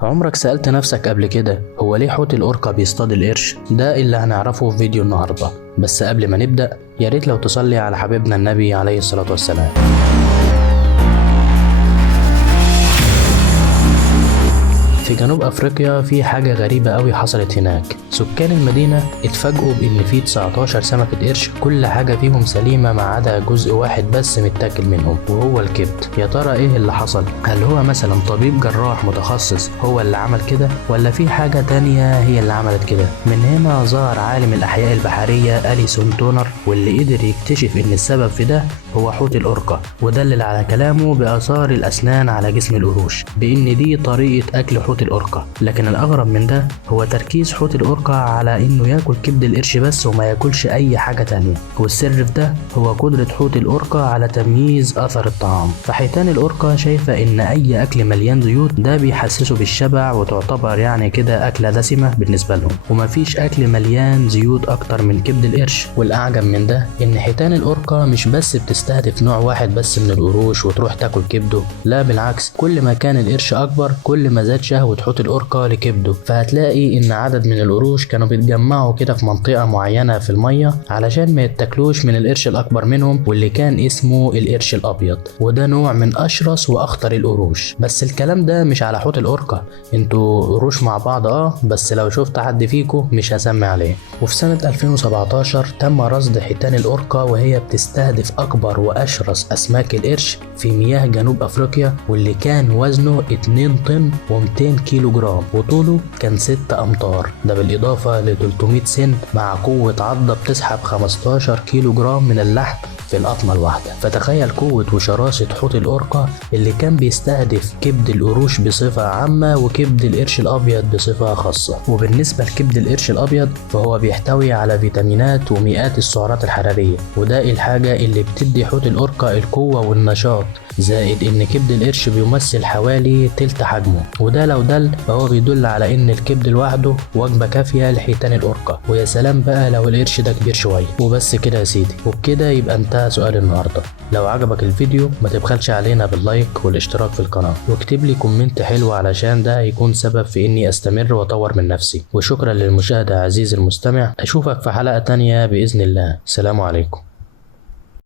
عمرك سألت نفسك قبل كده هو ليه حوت الأوركا بيصطاد القرش؟ ده اللي هنعرفه في فيديو النهاردة. بس قبل ما نبدأ ياريت لو تصلي على حبيبنا النبي عليه الصلاة والسلام. في جنوب افريقيا في حاجة غريبة قوي حصلت هناك. سكان المدينة اتفاجئوا بان في 19 سمكة قرش كل حاجة فيهم سليمة ما عدا جزء واحد بس متاكل منهم وهو الكبد. يا ترى ايه اللي حصل؟ هل هو مثلا طبيب جراح متخصص هو اللي عمل كده ولا في حاجة تانية هي اللي عملت كده؟ من هنا ظهر عالم الاحياء البحرية أليسون تونر واللي قدر يكتشف ان السبب في ده هو حوت الأوركا، ودلل على كلامه بآثار الأسنان على جسم القروش بان دي طريقة اكل حوت الأوركا. لكن الأغرب من ده هو تركيز حوت الأوركا على إنه ياكل كبد القرش بس وما ياكلش أي حاجة تانية، والسر في ده هو قدرة حوت الأوركا على تمييز أثر الطعام. فحيتان الأوركا شايفة إن أي أكل مليان زيوت ده بيحسسه بالشبع وتعتبر يعني كده أكلة دسمة بالنسبة لهم، ومفيش أكل مليان زيوت أكتر من كبد القرش. والأعجب من ده إن حيتان الأوركا مش بس بتستهدف نوع واحد بس من القروش وتروح تاكل كبده، لا بالعكس، كل ما كان القرش أكبر كل ما زاد شهوة حوت الأوركا لكبده. فهتلاقي ان عدد من القروش كانوا بيتجمعوا كده في منطقة معينة في المية علشان ما يتاكلوش من القرش الاكبر منهم واللي كان اسمه القرش الابيض، وده نوع من اشرس واخطر القروش. بس الكلام ده مش على حوت الأوركا، انتوا قروش مع بعض بس لو شفت حد فيكم مش هسمي عليه. وفي سنة 2017 تم رصد حيتان الأوركا وهي بتستهدف اكبر واشرس اسماك القرش في مياه جنوب افريقيا، واللي كان وزنه 2 طن و200 كيلو جرام وطوله كان 6 أمتار، ده بالإضافة ل 300 سن مع قوة عضة بتسحب 15 كيلو جرام من اللحم في القطمة الواحدة. فتخيل قوة وشراسة حوت الأوركا اللي كان بيستهدف كبد القروش بصفة عامة وكبد القرش الأبيض بصفة خاصة. وبالنسبة لكبد القرش الأبيض فهو بيحتوي على فيتامينات ومئات السعرات الحرارية، وده الحاجة اللي بتدي حوت الأوركا القوة والنشاط، زائد ان كبد القرش بيمثل حوالي تلت حجمه، وده لو دل فهو بيدل على ان الكبد لوحده وجبة كافية لحيتان الأوركا. ويا سلام بقى لو القرش ده كبير شوية. وبس كده يا سيدي، وبكده يبقى انتهى سؤال النهاردة. لو عجبك الفيديو ما تبخلش علينا باللايك والاشتراك في القناة، واكتب لي كومنت حلو علشان ده هيكون سبب في اني استمر واطور من نفسي. وشكرا للمشاهدة عزيزي المستمع، اشوفك في حلقة تانية بإذن الله. سلام عليكم.